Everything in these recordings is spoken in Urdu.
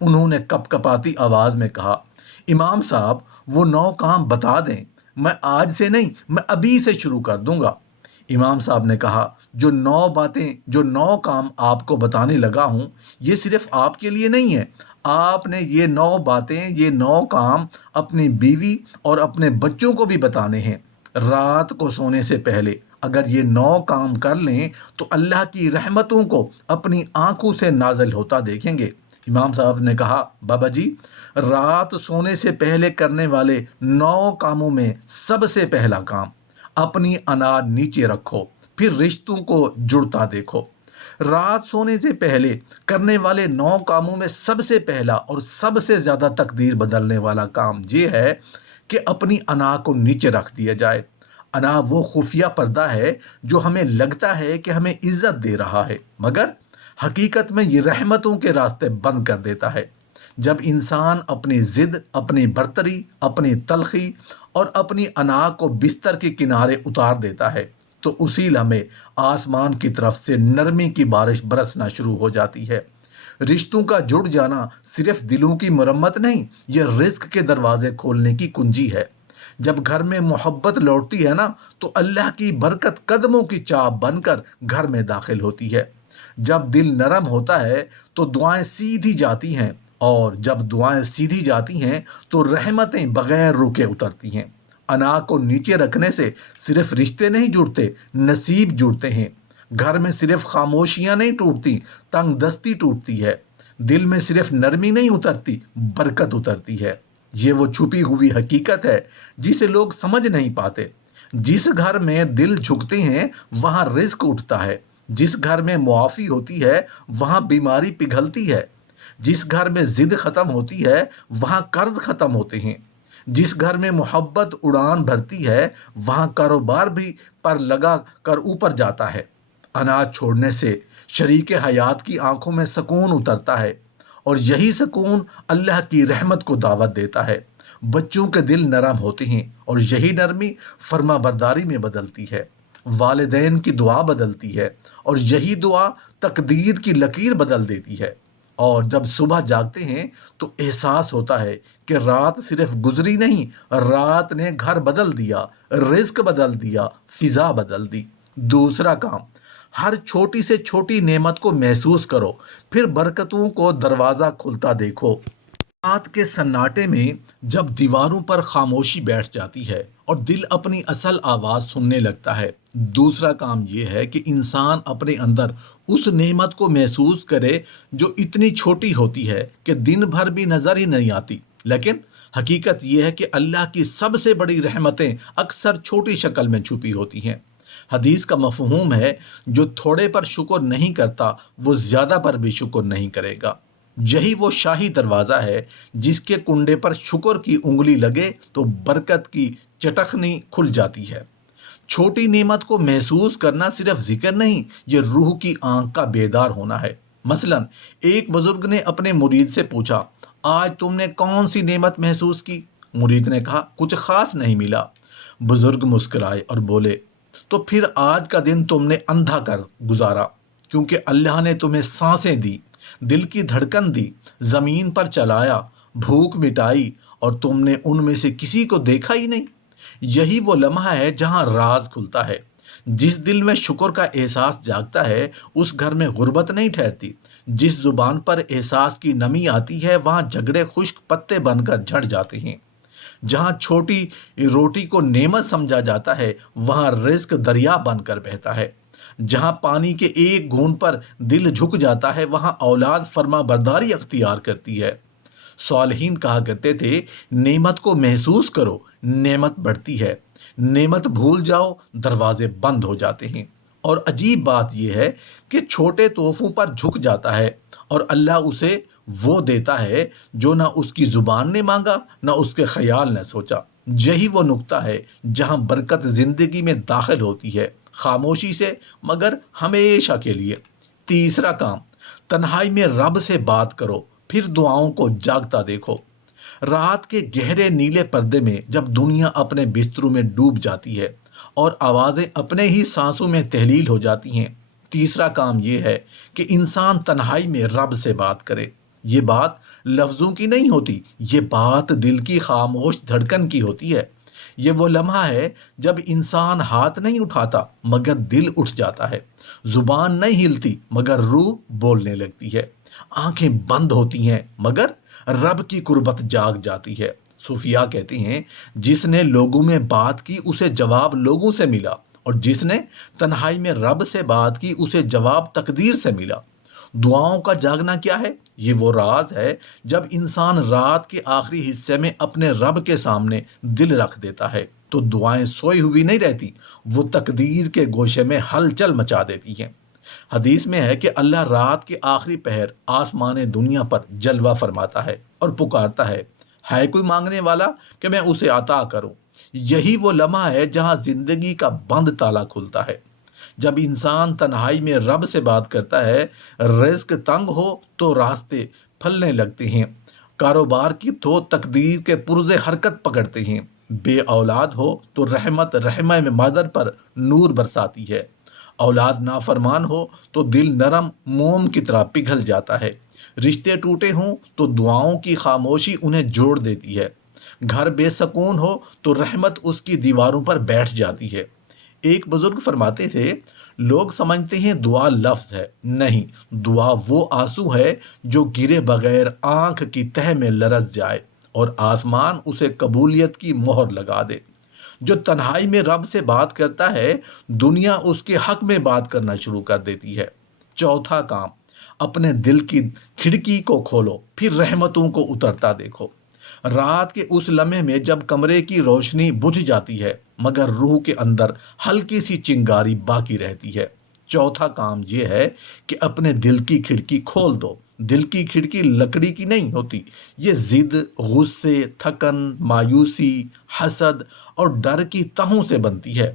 انہوں نے کپ کپاتی آواز میں کہا، امام صاحب وہ 9 کام بتا دیں، میں آج سے نہیں، میں ابھی سے شروع کر دوں گا۔ امام صاحب نے کہا، جو 9 کام آپ کو بتانے لگا ہوں، یہ صرف آپ کے لیے نہیں ہے۔ آپ نے یہ 9 باتیں، یہ 9 کام اپنی بیوی اور اپنے بچوں کو بھی بتانے ہیں۔ رات کو سونے سے پہلے اگر یہ 9 کام کر لیں تو اللہ کی رحمتوں کو اپنی آنکھوں سے نازل ہوتا دیکھیں گے۔ امام صاحب نے کہا، بابا جی، رات سونے سے پہلے کرنے والے 9 کاموں میں سب سے پہلا کام، اپنی انا نیچے رکھو، پھر رشتوں کو جڑتا دیکھو۔ رات سونے سے پہلے کرنے والے 9 کاموں میں سب سے پہلا اور سب سے زیادہ تقدیر بدلنے والا کام یہ ہے کہ اپنی انا کو نیچے رکھ دیا جائے۔ انا وہ خفیہ پردہ ہے جو ہمیں لگتا ہے کہ ہمیں عزت دے رہا ہے، مگر حقیقت میں یہ رحمتوں کے راستے بند کر دیتا ہے۔ جب انسان اپنی ضد، اپنی برتری، اپنی تلخی اور اپنی انا کو بستر کے کنارے اتار دیتا ہے تو اسی لمحے آسمان کی طرف سے نرمی کی بارش برسنا شروع ہو جاتی ہے۔ رشتوں کا جڑ جانا صرف دلوں کی مرمت نہیں، یہ رزق کے دروازے کھولنے کی کنجی ہے۔ جب گھر میں محبت لوٹتی ہے نا تو اللہ کی برکت قدموں کی چاپ بن کر گھر میں داخل ہوتی ہے۔ جب دل نرم ہوتا ہے تو دعائیں سیدھی جاتی ہیں، اور جب دعائیں سیدھی جاتی ہیں تو رحمتیں بغیر رکے اترتی ہیں۔ انا کو نیچے رکھنے سے صرف رشتے نہیں جڑتے، نصیب جڑتے ہیں۔ گھر میں صرف خاموشیاں نہیں ٹوٹتی، تنگ دستی ٹوٹتی ہے۔ دل میں صرف نرمی نہیں اترتی، برکت اترتی ہے۔ یہ وہ چھپی ہوئی حقیقت ہے جسے لوگ سمجھ نہیں پاتے۔ جس گھر میں دل جھکتے ہیں وہاں رزق اٹھتا ہے۔ جس گھر میں معافی ہوتی ہے وہاں بیماری پگھلتی ہے۔ جس گھر میں ضد ختم ہوتی ہے وہاں قرض ختم ہوتے ہیں۔ جس گھر میں محبت اڑان بھرتی ہے وہاں کاروبار بھی پر لگا کر اوپر جاتا ہے۔ اناج چھوڑنے سے شریک حیات کی آنکھوں میں سکون اترتا ہے، اور یہی سکون اللہ کی رحمت کو دعوت دیتا ہے۔ بچوں کے دل نرم ہوتے ہیں اور یہی نرمی فرما برداری میں بدلتی ہے۔ والدین کی دعا بدلتی ہے اور یہی دعا تقدیر کی لکیر بدل دیتی ہے۔ اور جب صبح جاگتے ہیں تو احساس ہوتا ہے کہ رات صرف گزری نہیں، رات نے گھر بدل دیا، رزق بدل دیا، فضا بدل دی۔ دوسرا کام، ہر چھوٹی سے چھوٹی نعمت کو محسوس کرو، پھر برکتوں کو دروازہ کھلتا دیکھو۔ رات کے سناٹے میں جب دیواروں پر خاموشی بیٹھ جاتی ہے اور دل اپنی اصل آواز سننے لگتا ہے، دوسرا کام یہ ہے کہ انسان اپنے اندر اس نعمت کو محسوس کرے جو اتنی چھوٹی ہوتی ہے کہ دن بھر بھی نظر ہی نہیں آتی، لیکن حقیقت یہ ہے کہ اللہ کی سب سے بڑی رحمتیں اکثر چھوٹی شکل میں چھپی ہوتی ہیں۔ حدیث کا مفہوم ہے، جو تھوڑے پر شکر نہیں کرتا وہ زیادہ پر بھی شکر نہیں کرے گا۔ یہی وہ شاہی دروازہ ہے جس کے کنڈے پر شکر کی انگلی لگے تو برکت کی چٹخنی کھل جاتی ہے۔ چھوٹی نعمت کو محسوس کرنا صرف ذکر نہیں، یہ روح کی آنکھ کا بیدار ہونا ہے۔ مثلا ایک بزرگ نے اپنے مرید سے پوچھا، آج تم نے کون سی نعمت محسوس کی؟ مرید نے کہا، کچھ خاص نہیں ملا۔ بزرگ مسکرائے اور بولے، تو پھر آج کا دن تم نے اندھا کر گزارا، کیونکہ اللہ نے تمہیں سانسیں دی، دل کی دھڑکن دی، زمین پر چلایا، بھوک مٹائی، اور تم نے ان میں سے کسی کو دیکھا ہی نہیں۔ یہی وہ لمحہ ہے جہاں راز کھلتا ہے۔ جس دل میں شکر کا احساس جاگتا ہے اس گھر میں غربت نہیں ٹھہرتی۔ جس زبان پر احساس کی نمی آتی ہے وہاں جھگڑے خشک پتے بن کر جھڑ جاتے ہیں۔ جہاں چھوٹی روٹی کو نعمت سمجھا جاتا ہے وہاں رزق دریا بن کر بہتا ہے۔ جہاں پانی کے ایک گھونٹ پر دل جھک جاتا ہے وہاں اولاد فرما برداری اختیار کرتی ہے۔ صالحین کہا کرتے تھے، نعمت کو محسوس کرو، نعمت بڑھتی ہے، نعمت بھول جاؤ، دروازے بند ہو جاتے ہیں۔ اور عجیب بات یہ ہے کہ چھوٹے تحفوں پر جھک جاتا ہے اور اللہ اسے وہ دیتا ہے جو نہ اس کی زبان نے مانگا نہ اس کے خیال نے سوچا۔ یہی وہ نقطہ ہے جہاں برکت زندگی میں داخل ہوتی ہے، خاموشی سے مگر ہمیشہ کے لیے۔ تیسرا کام، تنہائی میں رب سے بات کرو، پھر دعاؤں کو جاگتا دیکھو۔ رات کے گہرے نیلے پردے میں جب دنیا اپنے بستروں میں ڈوب جاتی ہے اور آوازیں اپنے ہی سانسوں میں تحلیل ہو جاتی ہیں، تیسرا کام یہ ہے کہ انسان تنہائی میں رب سے بات کرے۔ یہ بات لفظوں کی نہیں ہوتی، یہ بات دل کی خاموش دھڑکن کی ہوتی ہے۔ یہ وہ لمحہ ہے جب انسان ہاتھ نہیں اٹھاتا مگر دل اٹھ جاتا ہے، زبان نہیں ہلتی مگر روح بولنے لگتی ہے، آنکھیں بند ہوتی ہیں مگر رب کی قربت جاگ جاتی ہے۔ صوفیاء کہتے ہیں جس نے لوگوں میں بات کی اسے جواب لوگوں سے ملا، اور جس نے تنہائی میں رب سے بات کی اسے جواب تقدیر سے ملا۔ دعاؤں کا جاگنا کیا ہے؟ یہ وہ راز ہے جب انسان رات کے آخری حصے میں اپنے رب کے سامنے دل رکھ دیتا ہے تو دعائیں سوئی ہوئی نہیں رہتی، وہ تقدیر کے گوشے میں ہلچل مچا دیتی ہیں۔ حدیث میں ہے کہ اللہ رات کے آخری پہر آسمان دنیا پر جلوہ فرماتا ہے اور پکارتا ہے کوئی مانگنے والا کہ میں اسے عطا کروں۔ یہی وہ لمحہ ہے جہاں زندگی کا بند تالا کھلتا ہے۔ جب انسان تنہائی میں رب سے بات کرتا ہے، رزق تنگ ہو تو راستے پھلنے لگتے ہیں، کاروبار کی تو تقدیر کے پرزے حرکت پکڑتے ہیں، بے اولاد ہو تو رحمت رحمہ میں مادر پر نور برساتی ہے، اولاد نافرمان ہو تو دل نرم موم کی طرح پگھل جاتا ہے، رشتے ٹوٹے ہوں تو دعاؤں کی خاموشی انہیں جوڑ دیتی ہے، گھر بے سکون ہو تو رحمت اس کی دیواروں پر بیٹھ جاتی ہے۔ ایک بزرگ فرماتے تھے لوگ سمجھتے ہیں دعا لفظ ہے، نہیں، دعا وہ آنسو ہے جو گرے بغیر آنکھ کی تہ میں لرز جائے اور آسمان اسے قبولیت کی مہر لگا دے۔ جو تنہائی میں رب سے بات کرتا ہے دنیا اس کے حق میں بات کرنا شروع کر دیتی ہے۔ چوتھا کام، اپنے دل کی کھڑکی کو کھولو، پھر رحمتوں کو اترتا دیکھو۔ رات کے اس لمحے میں جب کمرے کی روشنی بجھ جاتی ہے مگر روح کے اندر ہلکی سی چنگاری باقی رہتی ہے، چوتھا کام یہ ہے کہ اپنے دل کی کھڑکی کھول دو۔ دل کی کھڑکی لکڑی کی نہیں ہوتی، یہ ضد، غصے، تھکن، مایوسی، حسد اور ڈر کی تہوں سے بنتی ہے،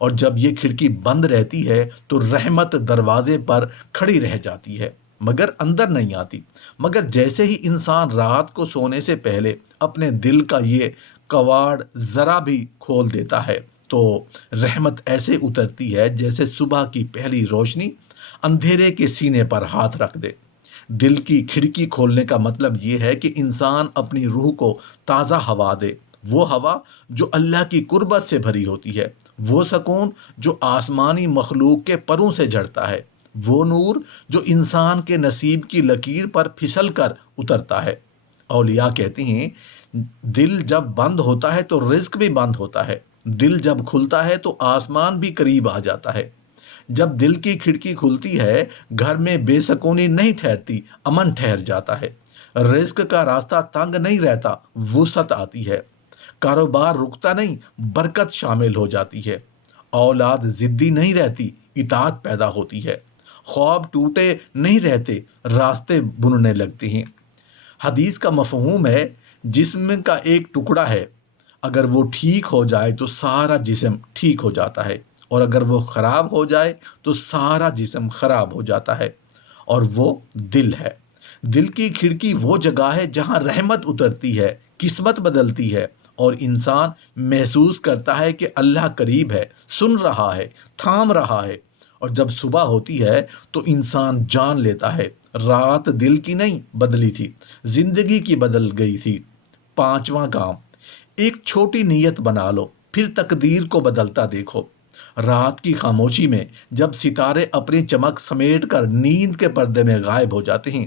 اور جب یہ کھڑکی بند رہتی ہے تو رحمت دروازے پر کھڑی رہ جاتی ہے مگر اندر نہیں آتی۔ مگر جیسے ہی انسان رات کو سونے سے پہلے اپنے دل کا یہ کواڑ ذرا بھی کھول دیتا ہے تو رحمت ایسے اترتی ہے جیسے صبح کی پہلی روشنی اندھیرے کے سینے پر ہاتھ رکھ دے۔ دل کی کھڑکی کھولنے کا مطلب یہ ہے کہ انسان اپنی روح کو تازہ ہوا دے، وہ ہوا جو اللہ کی قربت سے بھری ہوتی ہے، وہ سکون جو آسمانی مخلوق کے پروں سے جھڑتا ہے، وہ نور جو انسان کے نصیب کی لکیر پر پھسل کر اترتا ہے۔ اولیاء کہتے ہیں دل جب بند ہوتا ہے تو رزق بھی بند ہوتا ہے، دل جب کھلتا ہے تو آسمان بھی قریب آ جاتا ہے۔ جب دل کی کھڑکی کھلتی ہے گھر میں بے سکونی نہیں ٹھہرتی، امن ٹھہر جاتا ہے، رزق کا راستہ تنگ نہیں رہتا، وسعت آتی ہے، کاروبار رکتا نہیں، برکت شامل ہو جاتی ہے، اولاد ضدی نہیں رہتی، اطاعت پیدا ہوتی ہے، خواب ٹوٹے نہیں رہتے، راستے بننے لگتے ہیں۔ حدیث کا مفہوم ہے جسم کا ایک ٹکڑا ہے، اگر وہ ٹھیک ہو جائے تو سارا جسم ٹھیک ہو جاتا ہے، اور اگر وہ خراب ہو جائے تو سارا جسم خراب ہو جاتا ہے، اور وہ دل ہے۔ دل کی کھڑکی وہ جگہ ہے جہاں رحمت اترتی ہے، قسمت بدلتی ہے اور انسان محسوس کرتا ہے کہ اللہ قریب ہے، سن رہا ہے، تھام رہا ہے، اور جب صبح ہوتی ہے تو انسان جان لیتا ہے رات دل کی نہیں بدلی تھی، زندگی کی بدل گئی تھی۔ پانچواں کام، ایک چھوٹی نیت بنا لو، پھر تقدیر کو بدلتا دیکھو۔ رات کی خاموشی میں جب ستارے اپنی چمک سمیٹ کر نیند کے پردے میں غائب ہو جاتے ہیں،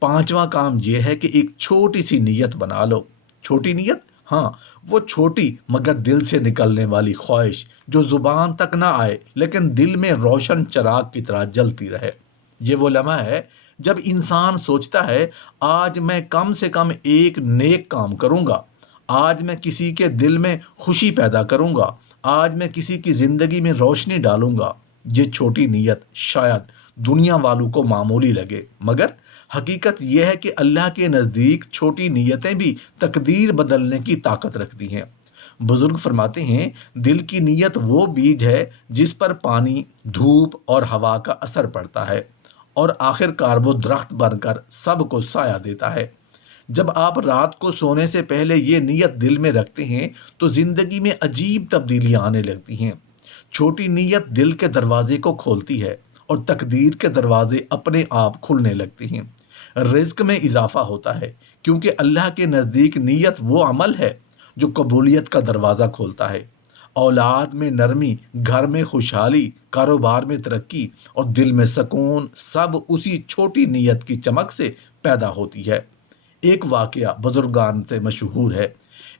پانچواں کام یہ ہے کہ ایک چھوٹی سی نیت بنا لو۔ چھوٹی نیت، ہاں، وہ چھوٹی مگر دل سے نکلنے والی خواہش جو زبان تک نہ آئے لیکن دل میں روشن چراغ کی طرح جلتی رہے۔ یہ وہ لمحہ ہے جب انسان سوچتا ہے آج میں کم سے کم ایک نیک کام کروں گا، آج میں کسی کے دل میں خوشی پیدا کروں گا، آج میں کسی کی زندگی میں روشنی ڈالوں گا۔ یہ چھوٹی نیت شاید دنیا والوں کو معمولی لگے مگر حقیقت یہ ہے کہ اللہ کے نزدیک چھوٹی نیتیں بھی تقدیر بدلنے کی طاقت رکھتی ہیں۔ بزرگ فرماتے ہیں دل کی نیت وہ بیج ہے جس پر پانی، دھوپ اور ہوا کا اثر پڑتا ہے اور آخر کار وہ درخت بن کر سب کو سایہ دیتا ہے۔ جب آپ رات کو سونے سے پہلے یہ نیت دل میں رکھتے ہیں تو زندگی میں عجیب تبدیلیاں آنے لگتی ہیں۔ چھوٹی نیت دل کے دروازے کو کھولتی ہے اور تقدیر کے دروازے اپنے آپ کھلنے لگتے ہیں۔ رزق میں اضافہ ہوتا ہے، کیونکہ اللہ کے نزدیک نیت وہ عمل ہے جو قبولیت کا دروازہ کھولتا ہے۔ اولاد میں نرمی، گھر میں خوشحالی، کاروبار میں ترقی اور دل میں سکون سب اسی چھوٹی نیت کی چمک سے پیدا ہوتی ہے۔ ایک واقعہ بزرگان سے مشہور ہے۔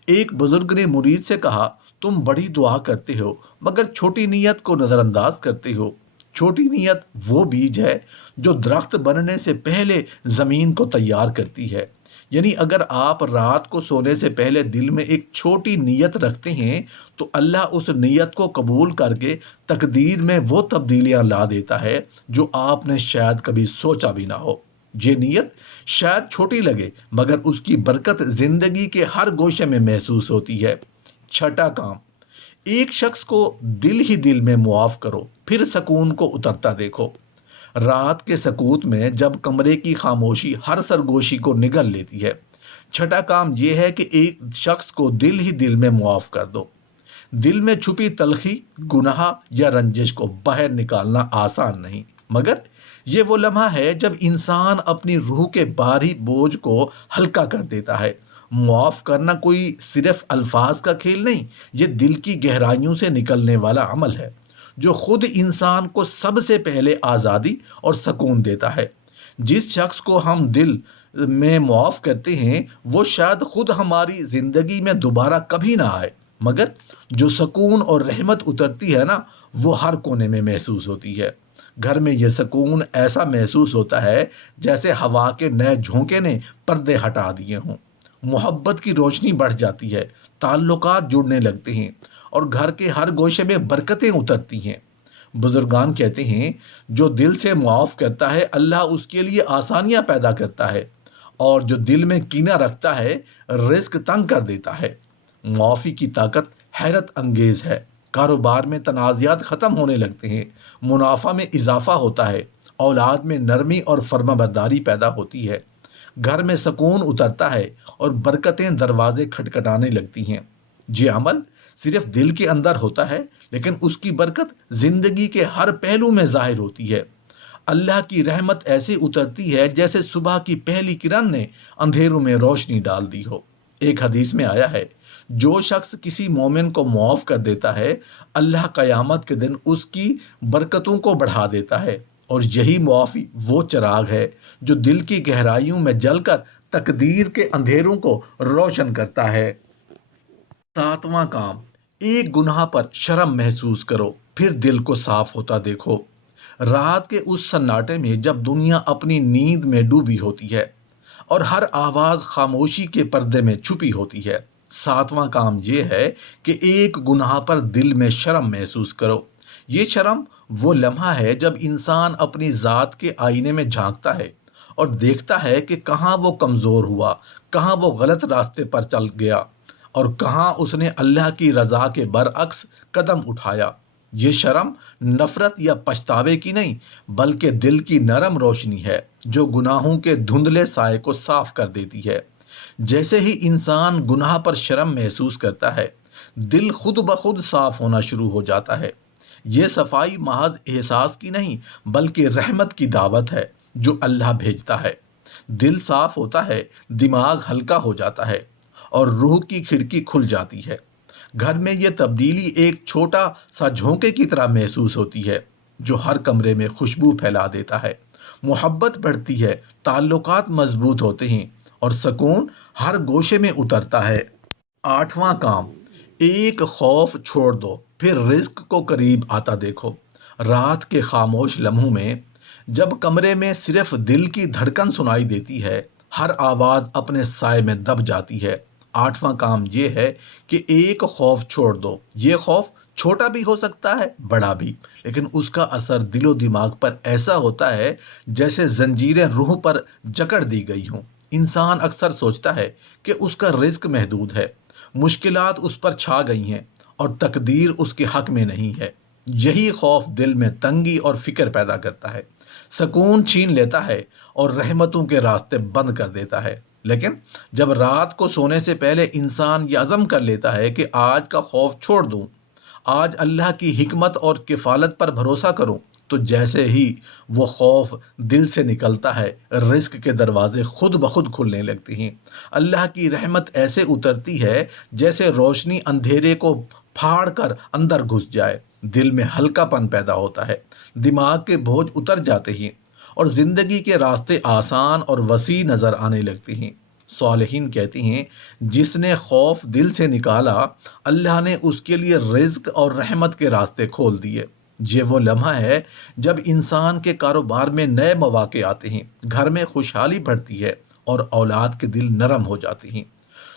ایک بزرگ نے مرید سے کہا، تم بڑی دعا کرتے ہو مگر چھوٹی نیت کو نظر انداز کرتے ہو۔ چھوٹی نیت وہ بیج ہے جو درخت بننے سے پہلے زمین کو تیار کرتی ہے۔ یعنی اگر آپ رات کو سونے سے پہلے دل میں ایک چھوٹی نیت رکھتے ہیں تو اللہ اس نیت کو قبول کر کے تقدیر میں وہ تبدیلیاں لا دیتا ہے جو آپ نے شاید کبھی سوچا بھی نہ ہو۔ یہ نیت شاید چھوٹی لگے مگر اس کی برکت زندگی کے ہر گوشے میں محسوس ہوتی ہے۔ چھٹا کام، ایک شخص کو دل ہی دل میں معاف کرو، پھر سکون کو اترتا دیکھو۔ رات کے سکوت میں جب کمرے کی خاموشی ہر سرگوشی کو نگل لیتی ہے، چھٹا کام یہ ہے کہ ایک شخص کو دل ہی دل میں معاف کر دو۔ دل میں چھپی تلخی، گناہ یا رنجش کو باہر نکالنا آسان نہیں، مگر یہ وہ لمحہ ہے جب انسان اپنی روح کے بھاری بوجھ کو ہلکا کر دیتا ہے۔ معاف کرنا کوئی صرف الفاظ کا کھیل نہیں، یہ دل کی گہرائیوں سے نکلنے والا عمل ہے جو خود انسان کو سب سے پہلے آزادی اور سکون دیتا ہے۔ جس شخص کو ہم دل میں معاف کرتے ہیں وہ شاید خود ہماری زندگی میں دوبارہ کبھی نہ آئے، مگر جو سکون اور رحمت اترتی ہے نا، وہ ہر کونے میں محسوس ہوتی ہے۔ گھر میں یہ سکون ایسا محسوس ہوتا ہے جیسے ہوا کے نئے جھونکے نے پردے ہٹا دیے ہوں۔ محبت کی روشنی بڑھ جاتی ہے، تعلقات جڑنے لگتے ہیں اور گھر کے ہر گوشے میں برکتیں اترتی ہیں۔ بزرگان کہتے ہیں، جو دل سے معاف کرتا ہے اللہ اس کے لیے آسانیاں پیدا کرتا ہے، اور جو دل میں کینہ رکھتا ہے رزق تنگ کر دیتا ہے۔ معافی کی طاقت حیرت انگیز ہے۔ کاروبار میں تنازعات ختم ہونے لگتے ہیں، منافع میں اضافہ ہوتا ہے، اولاد میں نرمی اور فرما برداری پیدا ہوتی ہے، گھر میں سکون اترتا ہے اور برکتیں دروازے کھٹکھٹانے لگتی ہیں۔ یہ عمل صرف دل کے اندر ہوتا ہے لیکن اس کی برکت زندگی کے ہر پہلو میں ظاہر ہوتی ہے۔ اللہ کی رحمت ایسے اترتی ہے جیسے صبح کی پہلی کرن نے اندھیروں میں روشنی ڈال دی ہو۔ ایک حدیث میں آیا ہے، جو شخص کسی مومن کو معاف کر دیتا ہے اللہ قیامت کے دن اس کی برکتوں کو بڑھا دیتا ہے، اور یہی معافی وہ چراغ ہے جو دل کی گہرائیوں میں جل کر تقدیر کے اندھیروں کو روشن کرتا ہے۔ ساتواں کام، ایک گناہ پر شرم محسوس کرو، پھر دل کو صاف ہوتا دیکھو۔ رات کے اس سناٹے میں جب دنیا اپنی نیند میں ڈوبی ہوتی ہے اور ہر آواز خاموشی کے پردے میں چھپی ہوتی ہے، ساتواں کام یہ ہے کہ ایک گناہ پر دل میں شرم محسوس کرو۔ یہ شرم وہ لمحہ ہے جب انسان اپنی ذات کے آئینے میں جھانکتا ہے اور دیکھتا ہے کہ کہاں وہ کمزور ہوا، کہاں وہ غلط راستے پر چل گیا اور کہاں اس نے اللہ کی رضا کے برعکس قدم اٹھایا۔ یہ شرم نفرت یا پچھتاوے کی نہیں بلکہ دل کی نرم روشنی ہے جو گناہوں کے دھندلے سائے کو صاف کر دیتی ہے۔ جیسے ہی انسان گناہ پر شرم محسوس کرتا ہے دل خود بخود صاف ہونا شروع ہو جاتا ہے۔ یہ صفائی محض احساس کی نہیں بلکہ رحمت کی دعوت ہے جو اللہ بھیجتا ہے۔ دل صاف ہوتا ہے، دماغ ہلکا ہو جاتا ہے اور روح کی کھڑکی کھل جاتی ہے۔ گھر میں یہ تبدیلی ایک چھوٹا سا جھونکے کی طرح محسوس ہوتی ہے جو ہر کمرے میں خوشبو پھیلا دیتا ہے۔ محبت بڑھتی ہے، تعلقات مضبوط ہوتے ہیں اور سکون ہر گوشے میں اترتا ہے۔ آٹھواں کام، ایک خوف چھوڑ دو، پھر رزق کو قریب آتا دیکھو۔ رات کے خاموش لمحوں میں جب کمرے میں صرف دل کی دھڑکن سنائی دیتی ہے، ہر آواز اپنے سائے میں دب جاتی ہے۔ آٹھواں کام یہ ہے کہ ایک خوف چھوڑ دو۔ یہ خوف چھوٹا بھی ہو سکتا ہے، بڑا بھی، لیکن اس کا اثر دل و دماغ پر ایسا ہوتا ہے جیسے زنجیریں روح پر جکڑ دی گئی ہوں۔ انسان اکثر سوچتا ہے کہ اس کا رزق محدود ہے، مشکلات اس پر چھا گئی ہیں اور تقدیر اس کے حق میں نہیں ہے۔ یہی خوف دل میں تنگی اور فکر پیدا کرتا ہے، سکون چھین لیتا ہے اور رحمتوں کے راستے بند کر دیتا ہے۔ لیکن جب رات کو سونے سے پہلے انسان یہ عزم کر لیتا ہے کہ آج کا خوف چھوڑ دوں، آج اللہ کی حکمت اور کفالت پر بھروسہ کروں، تو جیسے ہی وہ خوف دل سے نکلتا ہے، رزق کے دروازے خود بخود کھلنے لگتی ہیں۔ اللہ کی رحمت ایسے اترتی ہے جیسے روشنی اندھیرے کو پھاڑ کر اندر گھس جائے۔ دل میں ہلکا پن پیدا ہوتا ہے، دماغ کے بوجھ اتر جاتے ہیں اور زندگی کے راستے آسان اور وسیع نظر آنے لگتے ہیں۔ صالحین کہتی ہیں، جس نے خوف دل سے نکالا، اللہ نے اس کے لیے رزق اور رحمت کے راستے کھول دیے۔ یہ وہ لمحہ ہے جب انسان کے کاروبار میں نئے مواقع آتے ہیں، گھر میں خوشحالی بڑھتی ہے اور اولاد کے دل نرم ہو جاتے ہیں۔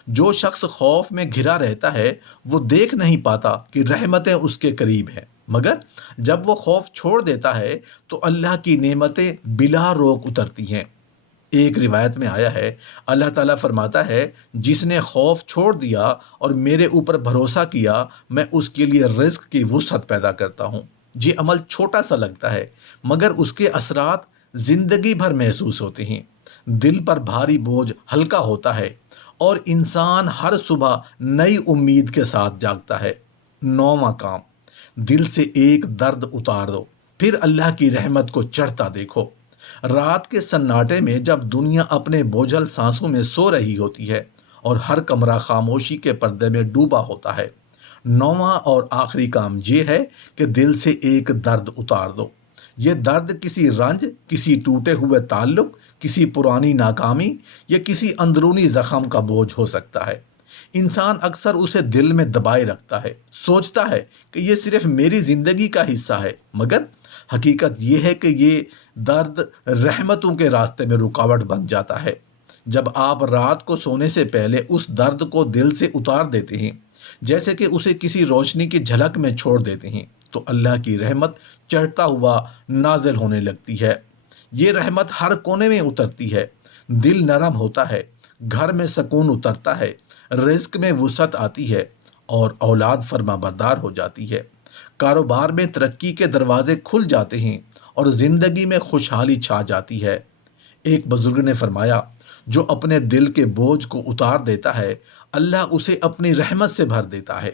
جو شخص خوف میں گھرا رہتا ہے وہ دیکھ نہیں پاتا کہ رحمتیں اس کے قریب ہیں، مگر جب وہ خوف چھوڑ دیتا ہے تو اللہ کی نعمتیں بلا روک اترتی ہیں۔ ایک روایت میں آیا ہے، اللہ تعالیٰ فرماتا ہے، جس نے خوف چھوڑ دیا اور میرے اوپر بھروسہ کیا، میں اس کے لیے رزق کی وسعت پیدا کرتا ہوں۔ یہ عمل چھوٹا سا لگتا ہے، مگر اس کے اثرات زندگی بھر محسوس ہوتے ہیں۔ دل پر بھاری بوجھ ہلکا ہوتا ہے اور انسان ہر صبح نئی امید کے ساتھ جاگتا ہے۔ 9واں کام، دل سے ایک درد اتار دو، پھر اللہ کی رحمت کو چڑھتا دیکھو۔ رات کے سناٹے میں جب دنیا اپنے بوجھل سانسوں میں سو رہی ہوتی ہے اور ہر کمرہ خاموشی کے پردے میں ڈوبا ہوتا ہے، 9واں اور آخری کام یہ ہے کہ دل سے ایک درد اتار دو۔ یہ درد کسی رنج، کسی ٹوٹے ہوئے تعلق، کسی پرانی ناکامی یا کسی اندرونی زخم کا بوجھ ہو سکتا ہے۔ انسان اکثر اسے دل میں دبائے رکھتا ہے، سوچتا ہے کہ یہ صرف میری زندگی کا حصہ ہے، مگر حقیقت یہ ہے کہ یہ درد رحمتوں کے راستے میں رکاوٹ بن جاتا ہے۔ جب آپ رات کو سونے سے پہلے اس درد کو دل سے اتار دیتے ہیں، جیسے کہ اسے کسی روشنی کی جھلک میں چھوڑ دیتے ہیں، تو اللہ کی رحمت چڑھتا ہوا نازل ہونے لگتی ہے۔ یہ رحمت ہر کونے میں اترتی ہے، دل نرم ہوتا ہے، گھر میں سکون اترتا ہے، رزق میں وسعت آتی ہے اور اولاد فرما بردار ہو جاتی ہے۔ کاروبار میں ترقی کے دروازے کھل جاتے ہیں اور زندگی میں خوشحالی چھا جاتی ہے۔ ایک بزرگ نے فرمایا، جو اپنے دل کے بوجھ کو اتار دیتا ہے، اللہ اسے اپنی رحمت سے بھر دیتا ہے۔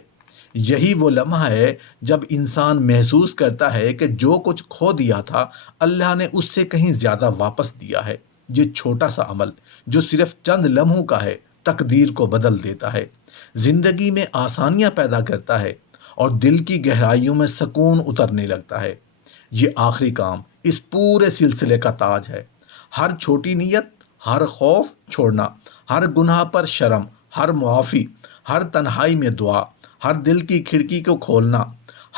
یہی وہ لمحہ ہے جب انسان محسوس کرتا ہے کہ جو کچھ کھو دیا تھا، اللہ نے اس سے کہیں زیادہ واپس دیا ہے۔ یہ چھوٹا سا عمل جو صرف چند لمحوں کا ہے، تقدیر کو بدل دیتا ہے، زندگی میں آسانیاں پیدا کرتا ہے اور دل کی گہرائیوں میں سکون اترنے لگتا ہے۔ یہ آخری کام اس پورے سلسلے کا تاج ہے۔ ہر چھوٹی نیت، ہر خوف چھوڑنا، ہر گناہ پر شرم، ہر معافی، ہر تنہائی میں دعا، ہر دل کی کھڑکی کو کھولنا،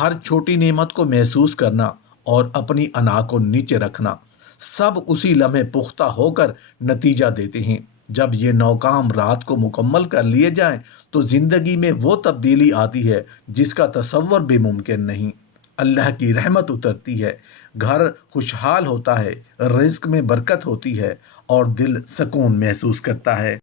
ہر چھوٹی نعمت کو محسوس کرنا اور اپنی انا کو نیچے رکھنا، سب اسی لمحے پختہ ہو کر نتیجہ دیتے ہیں۔ جب یہ 9 کام رات کو مکمل کر لیے جائیں تو زندگی میں وہ تبدیلی آتی ہے جس کا تصور بھی ممکن نہیں۔ اللہ کی رحمت اترتی ہے، گھر خوشحال ہوتا ہے، رزق میں برکت ہوتی ہے اور دل سکون محسوس کرتا ہے۔